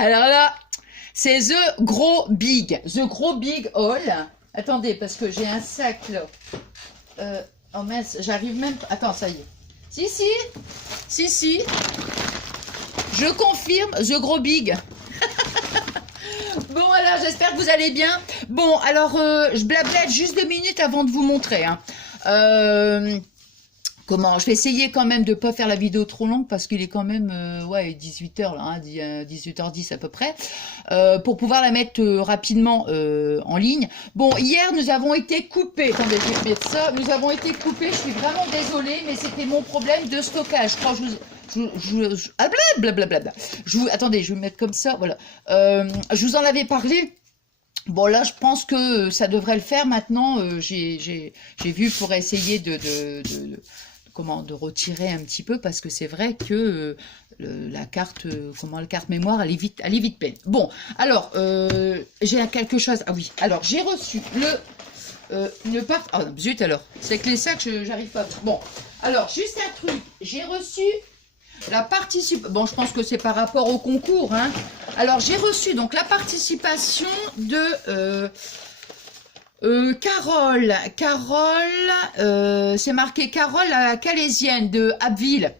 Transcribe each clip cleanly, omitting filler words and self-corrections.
Alors là, c'est The Gros Big Haul. Attendez, parce que j'ai un sac là. Oh mince, j'arrive même pas. Attends, ça y est. Si. Je confirme, The Gros Big. Bon, alors, j'espère que vous allez bien. Bon, alors, je blablette juste 2 minutes avant de vous montrer. Hein. Je vais essayer quand même de ne pas faire la vidéo trop longue parce qu'il est quand même 18h là, hein, 18h10 à peu près, pour pouvoir la mettre rapidement en ligne. Bon, hier nous avons été coupés. Attendez, je vais mettre ça. Nous avons été coupés. Je suis vraiment désolée, mais c'était mon problème de stockage. Je crois que blablabla. Attendez, je vais me mettre comme ça. Voilà. Je vous en avais parlé. Bon, là, je pense que ça devrait le faire maintenant. J'ai vu pour essayer de retirer un petit peu parce que c'est vrai que la carte mémoire elle est vite pleine. Bon, alors j'ai quelque chose. Ah oui, alors j'ai reçu zut alors, c'est que les sacs j'arrive pas. Bon, alors juste un truc, j'ai reçu la participation. Bon, je pense que c'est par rapport au concours, hein. Alors j'ai reçu donc la participation de Carole, c'est marqué Carole la Calaisienne de Abbeville.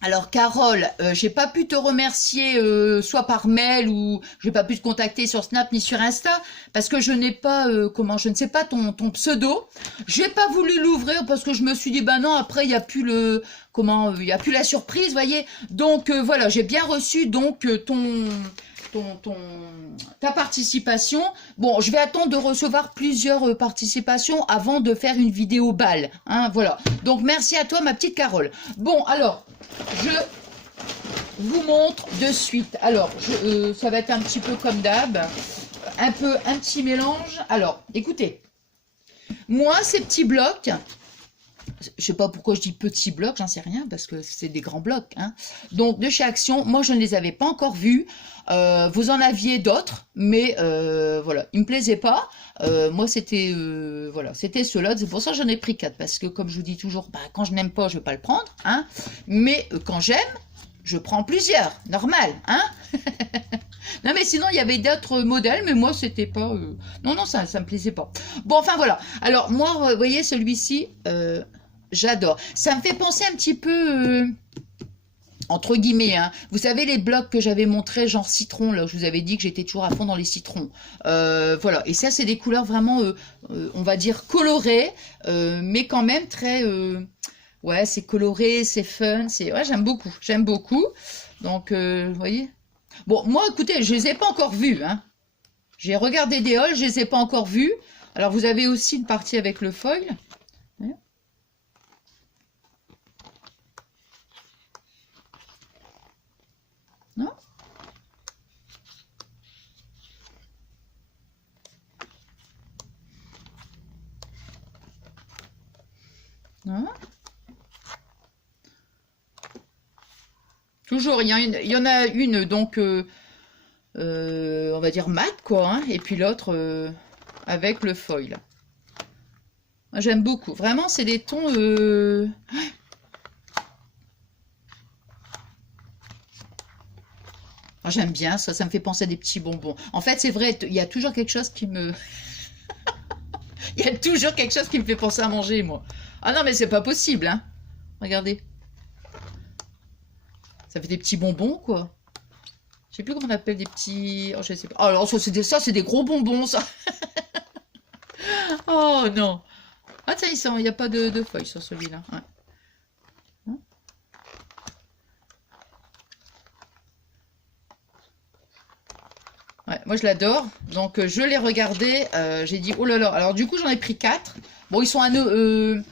Alors Carole, j'ai pas pu te remercier soit par mail ou j'ai pas pu te contacter sur Snap ni sur Insta parce que je n'ai pas je ne sais pas ton pseudo. J'ai pas voulu l'ouvrir parce que je me suis dit bah non, après il y a plus il y a plus la surprise, voyez. Donc voilà, j'ai bien reçu donc ta participation. Bon, je vais attendre de recevoir plusieurs participations avant de faire une vidéo balle. Hein, voilà. Donc, merci à toi, ma petite Carole. Bon, alors, je vous montre de suite. Alors, ça va être un petit peu comme d'hab. Un petit mélange. Alors, écoutez. Moi, ces petits blocs... Je sais pas pourquoi je dis petits blocs, j'en sais rien, parce que c'est des grands blocs. Hein. Donc, de chez Action, moi, je ne les avais pas encore vus. Vous en aviez d'autres, mais voilà, ils me plaisaient pas. Moi, c'était c'était ceux-là. C'est pour ça que j'en ai pris 4, parce que, comme je vous dis toujours, bah, quand je n'aime pas, je vais pas le prendre. Hein. Mais quand j'aime, je prends plusieurs. Normal, hein. Non, mais sinon, il y avait d'autres modèles, mais moi, c'était pas... Non, ça me plaisait pas. Bon, enfin, voilà. Alors, moi, vous voyez, celui-ci, j'adore. Ça me fait penser un petit peu... entre guillemets, hein. Vous savez, les blocs que j'avais montrés, genre citron, là, je vous avais dit que j'étais toujours à fond dans les citrons. Voilà. Et ça, c'est des couleurs vraiment, on va dire, colorées, mais quand même très... ouais, c'est coloré, c'est fun, ouais, j'aime beaucoup. Donc, vous voyez. Bon, moi, écoutez, je les ai pas encore vus, hein. J'ai regardé des hauls, je les ai pas encore vus. Alors, vous avez aussi une partie avec le foil. Non? Non? Toujours, il y en a une, donc, on va dire mat, quoi, hein, et puis l'autre avec le foil. J'aime beaucoup. Vraiment, c'est des tons... J'aime bien ça, ça me fait penser à des petits bonbons. En fait, c'est vrai, il y a toujours quelque chose qui me... Il y a toujours quelque chose qui me fait penser à manger, moi. Ah non, mais c'est pas possible, hein. Regardez. Ça fait des petits bonbons, quoi. Je sais plus comment on appelle des petits... Oh, je sais pas. Oh, alors, ça, c'est des gros bonbons, ça. Oh, non. Ah, tiens, il n'y a pas de feuilles sur celui-là. Ouais. Ouais, moi, je l'adore. Donc, je l'ai regardé. J'ai dit, oh là là. Alors, du coup, j'en ai pris 4. Bon, ils sont à 1,99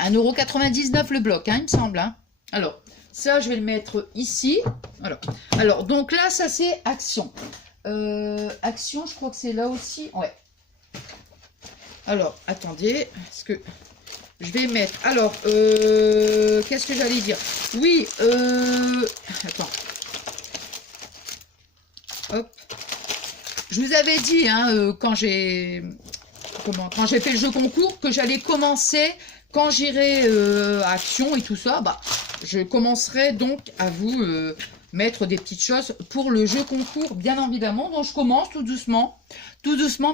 € le bloc, hein, il me semble. Hein. Alors... ça, je vais le mettre ici. Voilà. Alors, donc là, ça, c'est Action. Action, je crois que c'est là aussi. Ouais. Alors, attendez. Parce que je vais mettre... alors, qu'est-ce que j'allais dire? Oui, attends. Hop. Je vous avais dit, hein, quand j'ai fait le jeu concours, que j'allais commencer quand j'irai à Action et tout ça. Bah... je commencerai donc à vous mettre des petites choses pour le jeu concours, bien évidemment. Donc je commence tout doucement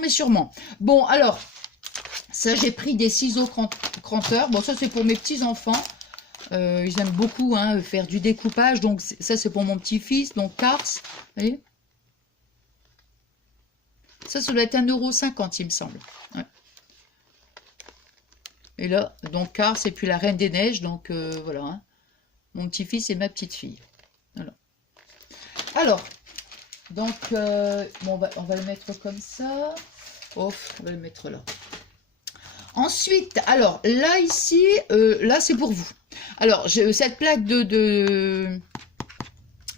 mais sûrement. Bon, alors, ça j'ai pris des ciseaux cranteurs. Bon, ça c'est pour mes petits-enfants. Ils aiment beaucoup hein, faire du découpage. Donc ça c'est pour mon petit-fils, donc Cars. Vous voyez, ça doit être 1,50 €, il me semble. Ouais. Et là, donc Cars et puis la Reine des Neiges. Donc voilà, hein. Mon petit-fils et ma petite-fille. Voilà. Alors, donc, bon, on va le mettre comme ça. Oh, on va le mettre là. Ensuite, alors, là, ici, là, c'est pour vous. Alors, cette plaque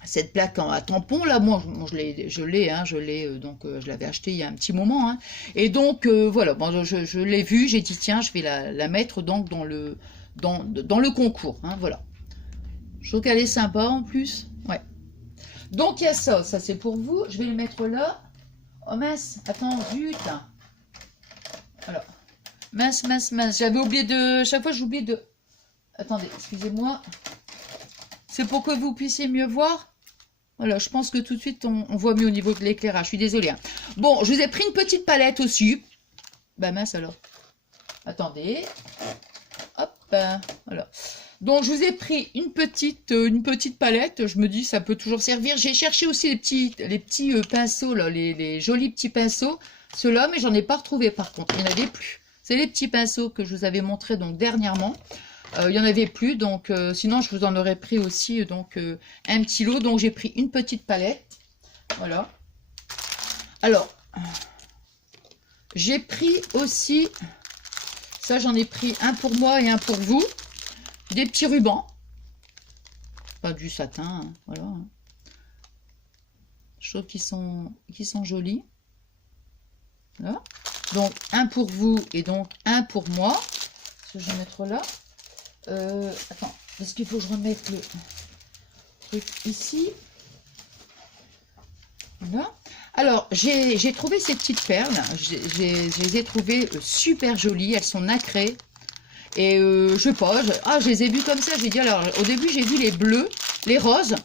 cette plaque à tampon, là, moi, je l'ai, donc, je l'avais acheté il y a un petit moment, hein. Et donc, voilà, bon, je l'ai vu, j'ai dit, tiens, je vais la mettre, donc, dans le concours, hein, voilà. Je trouve qu'elle est sympa, en plus, ouais. Donc, il y a ça c'est pour vous. Je vais le mettre là. Oh mince, attends, zut. Alors, mince. J'avais oublié de... Chaque fois, j'oublie de... Attendez, excusez-moi. C'est pour que vous puissiez mieux voir. Voilà, je pense que tout de suite, on voit mieux au niveau de l'éclairage. Je suis désolée. Hein. Bon, je vous ai pris une petite palette aussi. Bah mince alors. Attendez. Hop, voilà. Donc, je vous ai pris une petite palette. Je me dis, ça peut toujours servir. J'ai cherché aussi les petits pinceaux, là, les jolis petits pinceaux. Ceux-là, mais j'en ai pas retrouvé par contre. Il n'y en avait plus. C'est les petits pinceaux que je vous avais montrés donc dernièrement. Il n'y en avait plus. Donc, sinon, je vous en aurais pris aussi donc un petit lot. Donc, j'ai pris une petite palette. Voilà. Alors, j'ai pris aussi... Ça, j'en ai pris un pour moi et un pour vous. Des petits rubans. Pas du satin, hein, voilà. Je trouve qu'ils sont jolis. Voilà. Donc, un pour vous et donc un pour moi. Ce que je vais mettre là. Attends, est-ce qu'il faut que je remette le truc ici? Voilà. Alors, j'ai trouvé ces petites perles. Je les ai trouvées super jolies. Elles sont nacrées. Et je sais pas, je les ai vues comme ça. J'ai dit, alors, au début, j'ai vu les bleus, les roses.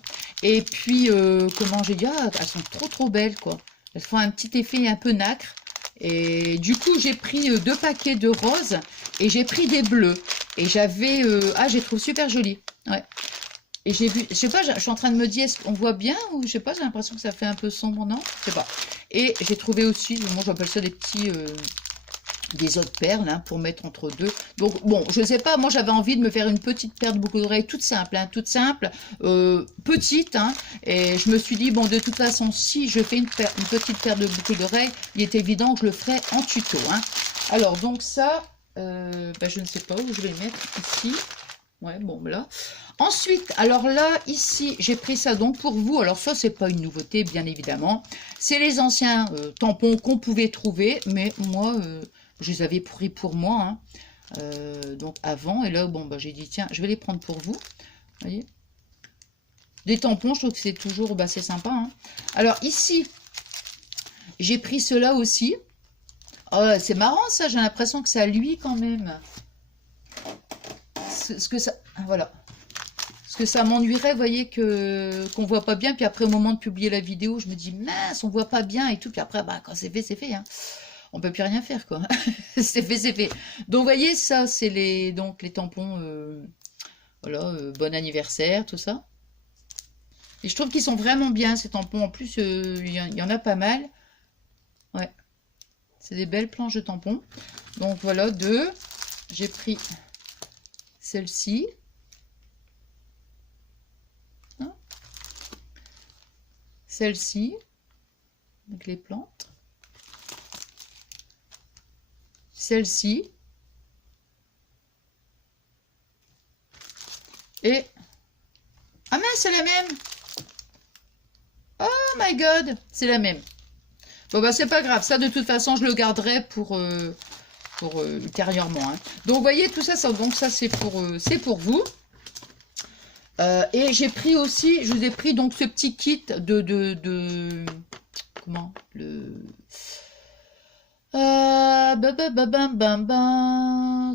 Et puis, comment j'ai dit, ah, elles sont trop belles, quoi. Elles font un petit effet un peu nacre. Et du coup, j'ai pris 2 paquets de roses et j'ai pris des bleus. Et j'avais, je les trouve super jolies. Ouais. Et j'ai vu, je sais pas, je suis en train de me dire, est-ce qu'on voit bien ou je sais pas, j'ai l'impression que ça fait un peu sombre, non? Je sais pas. Et j'ai trouvé aussi, moi j'appelle ça des petits... des autres perles hein, pour mettre entre deux. Donc bon, je sais pas, moi j'avais envie de me faire une petite paire de boucles d'oreilles toute simple, hein, petite, hein, et je me suis dit, bon, de toute façon, si je fais une petite paire de boucles d'oreilles, il est évident que je le ferai en tuto. Hein. Alors donc ça, je ne sais pas où je vais le mettre, ici. Ouais, bon, là. Ensuite, alors là, ici, j'ai pris ça donc pour vous. Alors ça, c'est pas une nouveauté, bien évidemment. C'est les anciens tampons qu'on pouvait trouver, mais moi... je les avais pris pour moi, hein, donc avant. Et là, bon, j'ai dit, tiens, je vais les prendre pour vous. Vous voyez, des tampons, je trouve que c'est toujours, c'est sympa. Hein. Alors ici, j'ai pris cela aussi. Oh, c'est marrant ça, j'ai l'impression que ça luit quand même. Ce que ça, voilà. Parce que ça m'ennuierait, vous voyez, qu'on voit pas bien. Puis après, au moment de publier la vidéo, je me dis, mince, on voit pas bien et tout. Puis après, quand c'est fait, hein. On peut plus rien faire, quoi. C'est fait. Donc, vous voyez, ça, c'est les tampons, voilà, bon anniversaire, tout ça. Et je trouve qu'ils sont vraiment bien, ces tampons. En plus, il y en a pas mal. Ouais. C'est des belles planches de tampons. Donc, voilà, 2. J'ai pris celle-ci. Hein, celle-ci. Avec les plantes. Celle-ci. Et... ah mince, c'est la même. Oh my god, c'est la même. Bon, c'est pas grave. Ça, de toute façon, je le garderai pour ultérieurement. Hein. Donc, vous voyez, tout ça, donc ça, c'est pour vous. Et j'ai pris aussi, je vous ai pris donc ce petit kit comment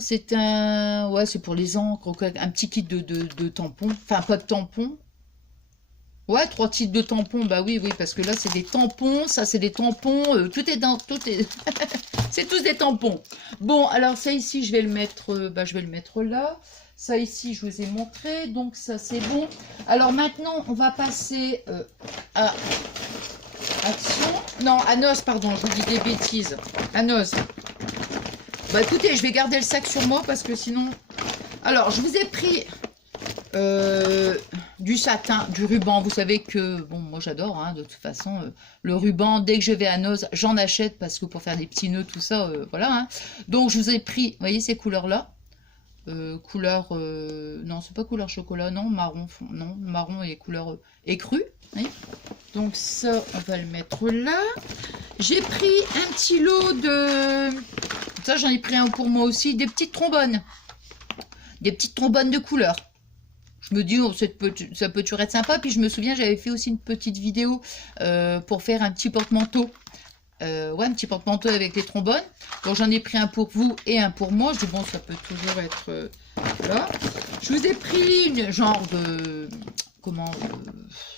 C'est un... Ouais, c'est pour les encres, quoi. Un petit kit de tampons. Enfin, pas de tampons. Ouais, 3 types de tampons. Bah oui, oui, parce que là, c'est des tampons. Ça, c'est des tampons. Tout est dans... Tout est... c'est tous des tampons. Bon, alors ça ici, je vais le mettre... je vais le mettre là. Ça ici, je vous ai montré. Donc ça, c'est bon. Alors maintenant, on va passer à... Action. Non, à noces, pardon, je vous dis des bêtises. À noces. Bah écoutez, je vais garder le sac sur moi parce que sinon... Alors, je vous ai pris du satin, du ruban. Vous savez que, bon, moi j'adore, hein, de toute façon, le ruban, dès que je vais à noces, j'en achète parce que pour faire des petits nœuds, tout ça, voilà. Hein. Donc, je vous ai pris, vous voyez ces couleurs-là. Couleur, non, c'est pas couleur chocolat, non, marron, non, marron et couleur écrue. Donc ça, on va le mettre là. J'ai pris un petit lot de... Ça, j'en ai pris un pour moi aussi. Des petites trombones. Des petites trombones de couleur. Je me dis, oh, ça peut toujours être sympa. Puis je me souviens, j'avais fait aussi une petite vidéo pour faire un petit porte-manteau. Ouais, un petit porte-manteau avec les trombones. Donc j'en ai pris un pour vous et un pour moi. Je dis, bon, ça peut toujours être là. Je vous ai pris une genre de... Comment...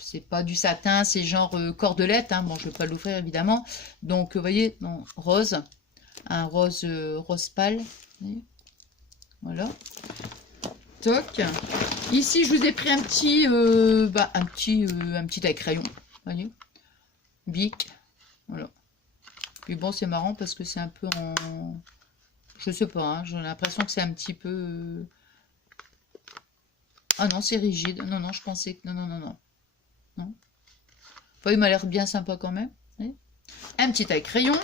c'est pas du satin, c'est genre cordelette. Hein. Bon, je vais pas l'ouvrir évidemment. Donc, vous voyez, non, rose. Un rose, rose pâle. Voilà. Toc. Ici, je vous ai pris un petit, un petit avec crayon. Voyez. Bic. Voilà. Puis bon, c'est marrant parce que c'est un peu en... Je sais pas, hein, j'ai l'impression que c'est un petit peu... Ah non, c'est rigide. Non, non, je pensais que... Non, non, non, non. Non. Enfin, il m'a l'air bien sympa quand même. Oui. Un petit taille crayon.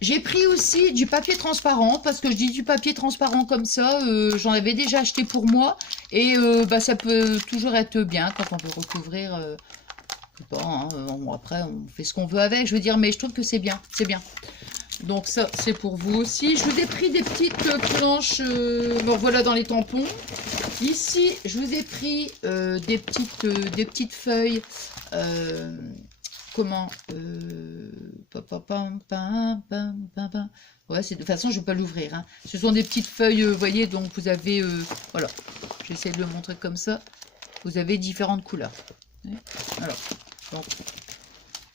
J'ai pris aussi du papier transparent, parce que je dis du papier transparent comme ça, j'en avais déjà acheté pour moi, et ça peut toujours être bien quand on veut recouvrir. Bon, hein, après, on fait ce qu'on veut avec, je veux dire, mais je trouve que c'est bien, c'est bien. Donc ça, c'est pour vous aussi. Je vous ai pris des petites planches, bon voilà, dans les tampons. Ici, je vous ai pris des petites feuilles, comment ouais, c'est de toute façon, je ne vais pas l'ouvrir. Hein. Ce sont des petites feuilles, vous voyez, donc vous avez, voilà, j'essaie de le montrer comme ça. Vous avez différentes couleurs. Alors, donc,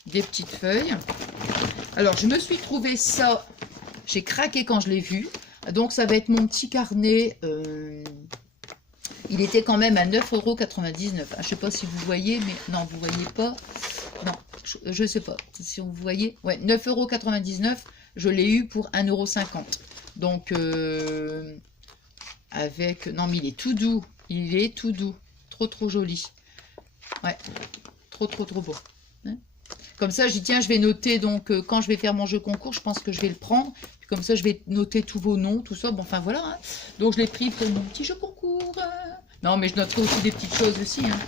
des petites feuilles. Alors, je me suis trouvé ça, j'ai craqué quand je l'ai vu. Donc, ça va être mon petit carnet. Il était quand même à 9,99 €. Je ne sais pas si vous voyez, mais non, vous ne voyez pas. Non, je ne sais pas si vous voyez. Ouais, 9,99 €. Je l'ai eu pour 1,50 €. Donc, avec... Non, mais il est tout doux. Il est tout doux. Trop, trop joli. Ouais, trop, trop, trop beau. Comme ça, je dis, tiens, je vais noter, donc, quand je vais faire mon jeu concours, je pense que je vais le prendre. Puis comme ça, je vais noter tous vos noms, tout ça. Bon, enfin, voilà. Hein. Donc, je l'ai pris pour mon petit jeu concours. Non, mais je noterai aussi des petites choses aussi. Hein.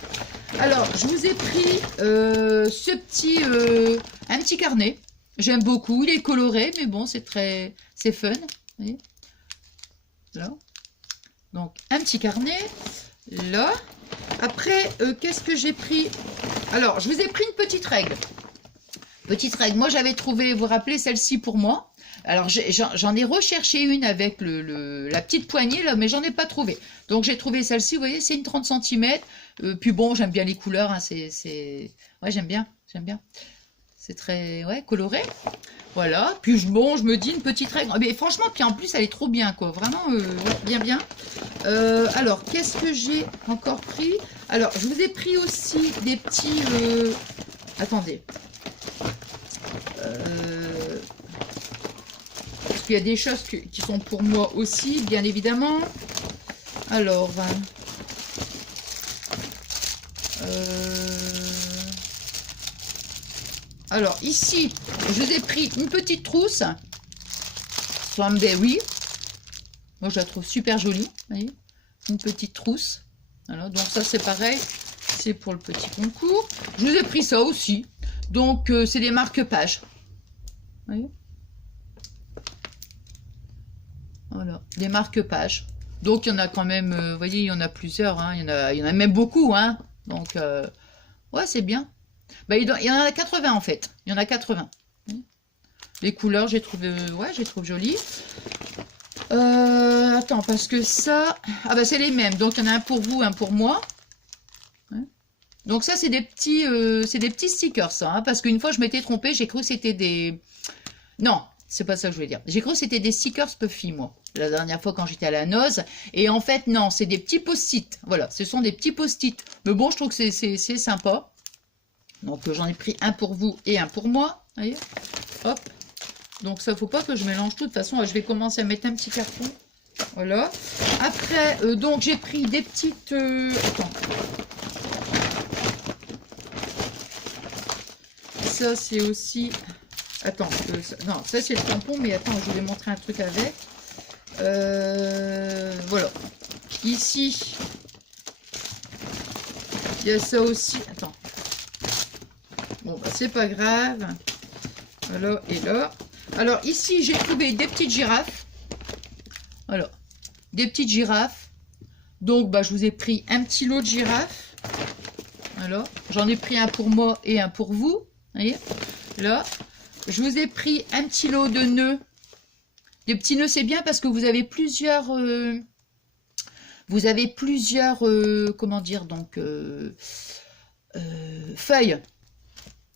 Alors, je vous ai pris ce petit... un petit carnet. J'aime beaucoup. Il est coloré, mais bon, c'est très... C'est fun. Vous voyez, là. Donc, un petit carnet. Là. Après, qu'est-ce que j'ai pris? Alors, je vous ai pris une petite règle. Petite règle. Moi, j'avais trouvé, vous vous rappelez, celle-ci pour moi. Alors, j'en ai recherché une avec la petite poignée, là, mais j'en ai pas trouvé. Donc, j'ai trouvé celle-ci, vous voyez, c'est une 30 cm. Puis bon, j'aime bien les couleurs. Hein, ouais, j'aime bien. C'est très, ouais, coloré. Voilà. Puis, bon, je me dis une petite règle. Mais franchement, puis en plus, elle est trop bien, quoi. Vraiment, ouais, bien, bien. Alors, qu'est-ce que j'ai encore pris? Alors, je vous ai pris aussi des petits... attendez. Parce qu'il y a des choses qui sont pour moi aussi, bien évidemment. Alors... alors, ici, je vous ai pris une petite trousse. Swanberry. Moi, je la trouve super jolie. Vous voyez, une petite trousse. Alors, donc ça, c'est pareil. C'est pour le petit concours. Je vous ai pris ça aussi. Donc, c'est des marque-pages. Vous voyez, voilà, des marque-pages. Donc, il y en a quand même, vous voyez, il y en a plusieurs. Hein. Il y en a même beaucoup. Hein. Donc, ouais, c'est bien. Bah, il y en a 80 en fait. Il y en a 80. Il Les couleurs, j'ai trouvé, ouais, j'ai trouvé joli. Attends, parce que ça... Ah bah c'est les mêmes, donc il y en a un pour vous, un pour moi. Ouais. Donc ça, c'est des petits stickers, ça. Hein, parce qu'une fois, je m'étais trompée, j'ai cru que c'était des... Non, c'est pas ça que je voulais dire. J'ai cru que c'était des stickers Puffy, moi, la dernière fois quand j'étais à la noz. Et en fait, non, c'est des petits post-it. Voilà, ce sont des petits post-it. Mais bon, je trouve que c'est sympa. Donc j'en ai pris un pour vous et un pour moi. Voyez, hop. Donc ça, faut pas que je mélange tout. De toute façon, je vais commencer à mettre un petit carton. Voilà. Après, donc j'ai pris des petites... Attends. Ça, c'est aussi... Attends, non, ça c'est le tampon, mais attends, je vais montrer un truc avec. Voilà. Ici, il y a ça aussi. Attends. Bon, bah, c'est pas grave. Voilà, et là. Alors, ici, j'ai trouvé des petites girafes. Voilà. Des petites girafes. Donc, bah, je vous ai pris un petit lot de girafes. Voilà. J'en ai pris un pour moi et un pour vous. Vous voyez, là. Je vous ai pris un petit lot de nœuds. Des petits nœuds, c'est bien parce que vous avez plusieurs... comment dire, donc... feuilles.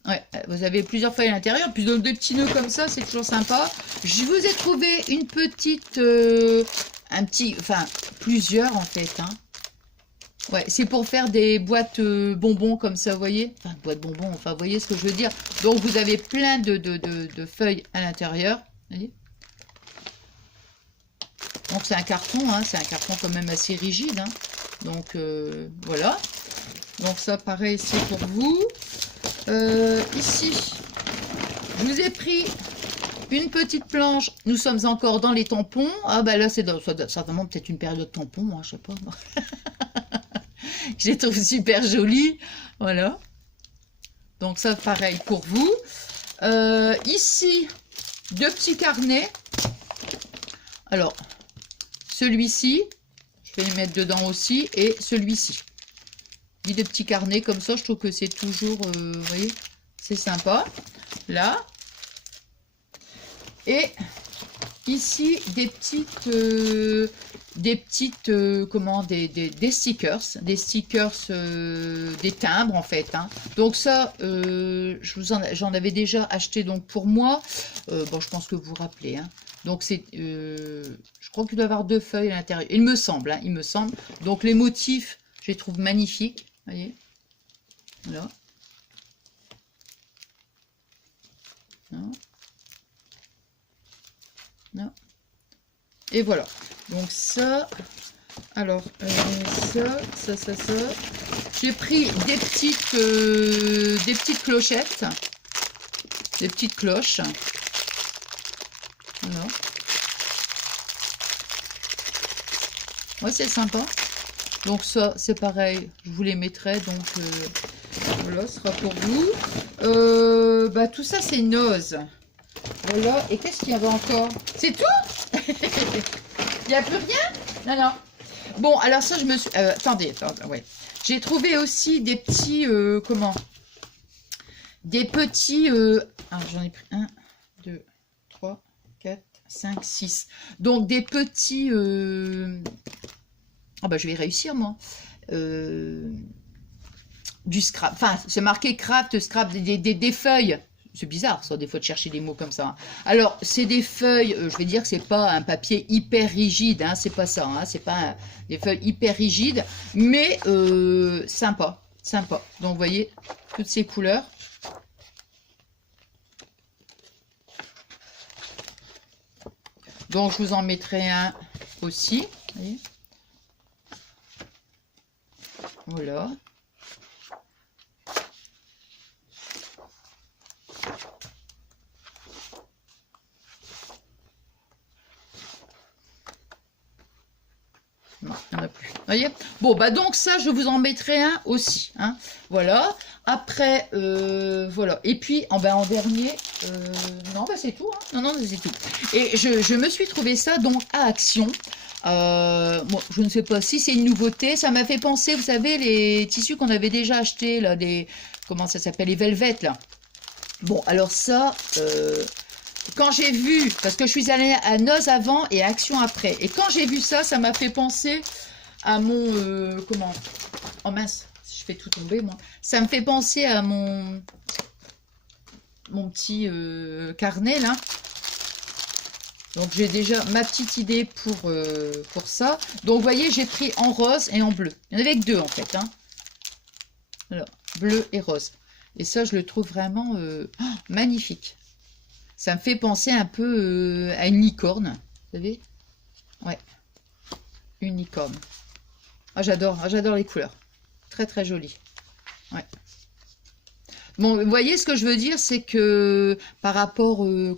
Ouais, vous avez plusieurs feuilles à l'intérieur. Puis donc des petits nœuds comme ça, c'est toujours sympa. Je vous ai trouvé une petite... enfin, plusieurs en fait. Hein. Ouais, c'est pour faire des boîtes bonbons comme ça, vous voyez. Enfin, boîtes bonbons, enfin, vous voyez ce que je veux dire. Donc, vous avez plein de feuilles à l'intérieur. Vous voyez. Donc, c'est un carton, hein, c'est un carton quand même assez rigide. Hein. Donc, voilà. Donc, ça, pareil, c'est pour vous. Ici, je vous ai pris une petite planche. Nous sommes encore dans les tampons. Ah, bah là, c'est certainement peut-être une période tampon, moi, je sais pas. Je les trouve super jolies. Voilà. Donc ça, pareil pour vous. Ici, deux petits carnets. Alors, celui-ci, je vais les mettre dedans aussi. Et celui-ci. Des petits carnets comme ça, je trouve que c'est toujours, vous voyez, c'est sympa. Là. Et ici, des stickers, des timbres en fait. Hein. Donc ça, j'en avais déjà acheté donc pour moi. Bon, je pense que vous vous rappelez. Hein. Donc c'est, je crois qu'il doit y avoir 2 feuilles à l'intérieur. Il me semble, hein, il me semble. Donc les motifs, je les trouve magnifiques. Vous voyez, là. Non. Non. Et voilà. Donc ça, alors ça. J'ai pris des petites clochettes, des petites cloches. Voilà. Ouais, c'est sympa. Donc ça, c'est pareil. Je vous les mettrai. Donc voilà, ce sera pour vous. Bah tout ça, c'est noz. Voilà. Et qu'est-ce qu'il y avait encore? C'est tout? Il n'y a plus rien? Non, non. Bon, alors ça, je me suis... attendez, ouais. J'ai trouvé aussi des petits... comment? Des petits... ah, j'en ai pris 1, 2, 3, 4, 5, 6. Donc, des petits... oh, bah, je vais réussir, moi. Du scrap. Enfin, c'est marqué craft, scrap, des feuilles. C'est bizarre, ça, des fois, de chercher des mots comme ça. Alors, c'est des feuilles, je vais dire que c'est pas un papier hyper rigide, hein, c'est pas ça, hein, c'est pas des feuilles hyper rigides, mais sympa, sympa. Donc, vous voyez, toutes ces couleurs. Donc, je vous en mettrai un aussi. Vous voyez. Voilà. Non, il n'y en a plus. Vous voyez? Bon, bah donc ça, je vous en mettrai un aussi. Hein. Voilà. Après, voilà. Et puis, en dernier, non, bah c'est tout. Hein. Non, c'est tout. Et je me suis trouvé ça donc à Action. Bon, je ne sais pas si c'est une nouveauté. Ça m'a fait penser, vous savez, les tissus qu'on avait déjà achetés, là, comment ça s'appelle, les velvets, là. Bon, alors ça, quand j'ai vu, parce que je suis allée à Noz avant et à Action après, et quand j'ai vu ça, ça m'a fait penser à mon, comment, oh mince, je fais tout tomber moi, ça me fait penser à mon petit carnet là. Donc j'ai déjà ma petite idée pour ça. Donc vous voyez, j'ai pris en rose et en bleu. Il n'y en avait que deux en fait. Hein. Alors, bleu et rose. Et ça, je le trouve vraiment magnifique. Ça me fait penser un peu à une licorne. Vous savez? Ouais. Une licorne. Ah, j'adore les couleurs. Très très joli. Ouais. Bon, vous voyez ce que je veux dire, c'est que par rapport au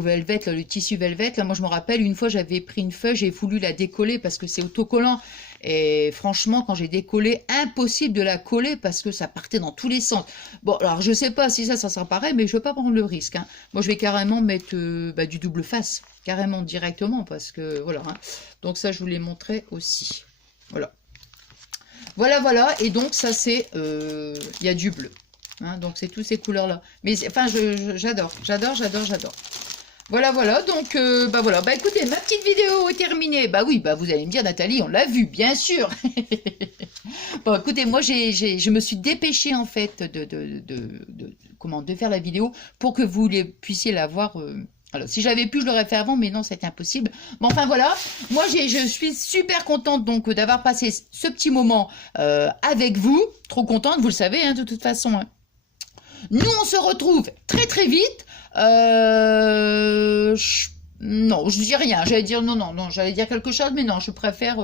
velvet, là, le tissu velvet, là, moi je me rappelle une fois j'avais pris une feuille, j'ai voulu la décoller parce que c'est autocollant. Et franchement, quand j'ai décollé, impossible de la coller parce que ça partait dans tous les sens. Bon, alors je sais pas si ça sera pareil, mais je veux pas prendre le risque. Hein. Moi je vais carrément mettre du double face, carrément directement parce que voilà. Hein. Donc ça je vous l'ai montré aussi. Voilà. Voilà, et donc ça c'est, il y a du bleu, hein, donc c'est toutes ces couleurs-là. Mais enfin, j'adore. Voilà, donc, voilà, écoutez, ma petite vidéo est terminée. Bah oui, vous allez me dire, Nathalie, on l'a vu, bien sûr. Bon, écoutez, moi, je me suis dépêchée, en fait, de faire la vidéo pour que vous puissiez la voir. Alors, si j'avais pu, je l'aurais fait avant, mais non, c'était impossible. Mais enfin, voilà. Moi, je suis super contente, donc, d'avoir passé ce petit moment avec vous. Trop contente, vous le savez, hein, de toute façon. Hein. Nous, on se retrouve très, très vite. Non, je dis rien. J'allais dire non, j'allais dire quelque chose, mais non, je préfère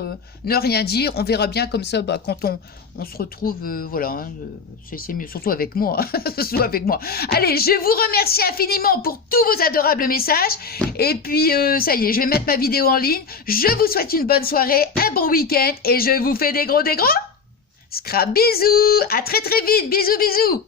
ne rien dire. On verra bien comme ça, quand on se retrouve, voilà, hein, c'est mieux, surtout avec moi. Surtout avec moi. Allez, je vous remercie infiniment pour tous vos adorables messages. Et puis, ça y est, je vais mettre ma vidéo en ligne. Je vous souhaite une bonne soirée, un bon week-end, et je vous fais des gros scrap bisous. À très très vite. Bisous.